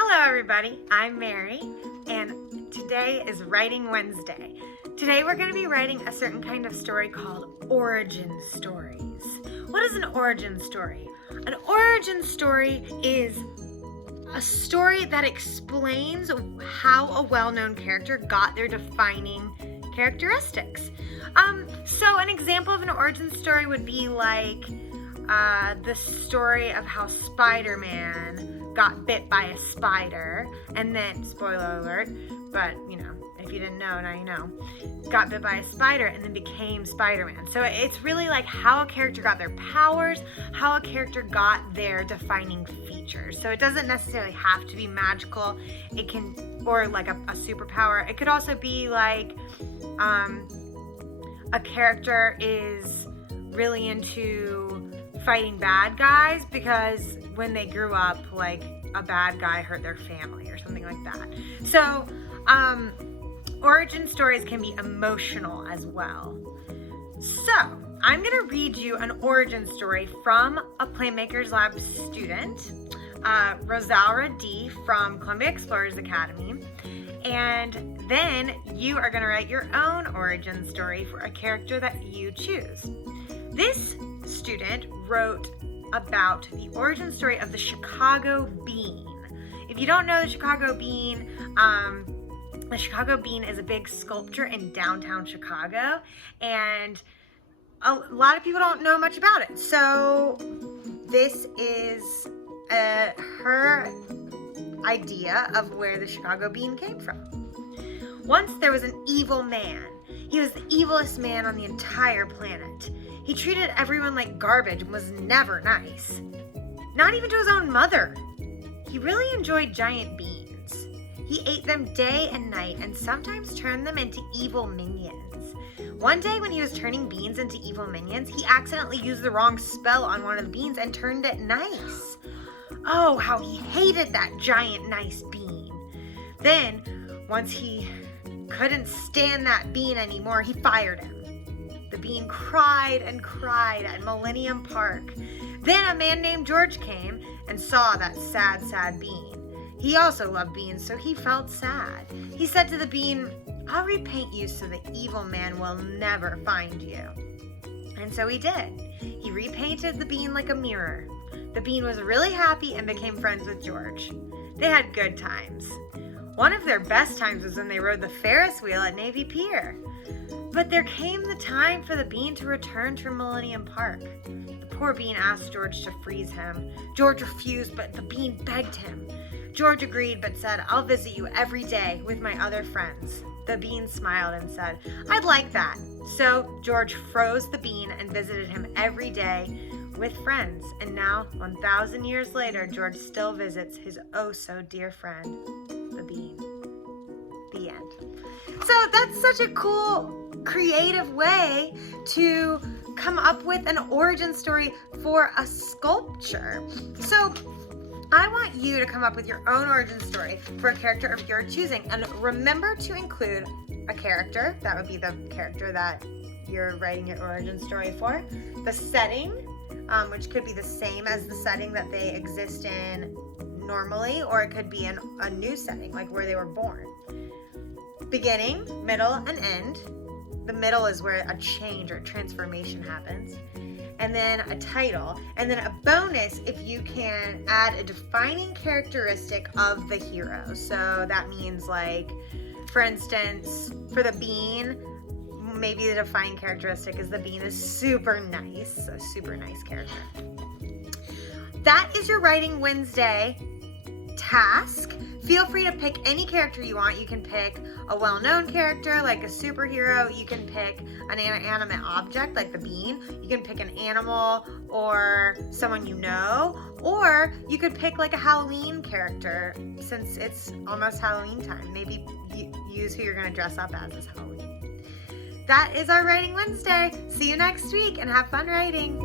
Hello everybody, I'm Mary, and today is Writing Wednesday. Today we're going to be writing a certain kind of story called origin stories. What is an origin story? An origin story is a story that explains how a well-known character got their defining characteristics. So an example of an origin story would be like the story of how Spider-Man got bit by a spider, and then, spoiler alert, but if you didn't know, now you know, got bit by a spider and then became Spider-Man. So it's really like how a character got their powers, how a character got their defining features. So it doesn't necessarily have to be magical. It can, or like a superpower. It could also be like a character is really into fighting bad guys because when they grew up, like a bad guy hurt their family or something like that. So origin stories can be emotional as well. So I'm going to read you an origin story from a Playmakers Lab student, Rosaura D from Columbia Explorers Academy. And then you are going to write your own origin story for a character that you choose. This student wrote about the origin story of the Chicago bean. If you don't know the Chicago bean is a big sculpture in downtown Chicago, and a lot of people don't know much about it. So this is her idea of where the Chicago bean came from. Once there was an evil man. He was the evilest man on the entire planet. He treated everyone like garbage and was never nice. Not even to his own mother. He really enjoyed giant beans. He ate them day and night and sometimes turned them into evil minions. One day when he was turning beans into evil minions, he accidentally used the wrong spell on one of the beans and turned it nice. Oh, how he hated that giant nice bean. Then, once he couldn't stand that bean anymore, he fired him. The bean cried and cried at Millenium Park. Then a man named George came and saw that sad, sad bean. He also loved beans, so he felt sad. He said to the bean, "I'll repaint you so the evil man will never find you." And so he did. He repainted the bean like a mirror. The bean was really happy and became friends with George. They had good times. One of their best times was when they rode the Ferris wheel at Navy Pier. But there came the time for the bean to return to Millenium Park. The poor bean asked George to freeze him. George refused, but the bean begged him. George agreed, but said, "I'll visit you every day with my other friends." The bean smiled and said, "I'd like that." So George froze the bean and visited him every day with friends. And now, 1,000 years later, George still visits his oh-so-dear friend, the bean. The end. So that's such a cool, creative way to come up with an origin story for a sculpture. So I want you to come up with your own origin story for a character of your choosing. And remember to include a character. That would be the character that you're writing your origin story for. The setting, which could be the same as the setting that they exist in normally, or it could be a new setting, like where they were born. Beginning, middle, and end. The middle is where a change or transformation happens. And then a title. And then a bonus if you can add a defining characteristic of the hero. So that means, like, for instance, for the bean, maybe the defining characteristic is the bean is super nice. A super nice character. That is your Writing Wednesday task. Feel free to pick any character you want. You can pick a well-known character like a superhero. You can pick an inanimate object like the bean. You can pick an animal or someone you know. Or you could pick like a Halloween character since it's almost Halloween time. Maybe use who you're going to dress up as Halloween. That is our Writing Wednesday. See you next week and have fun writing.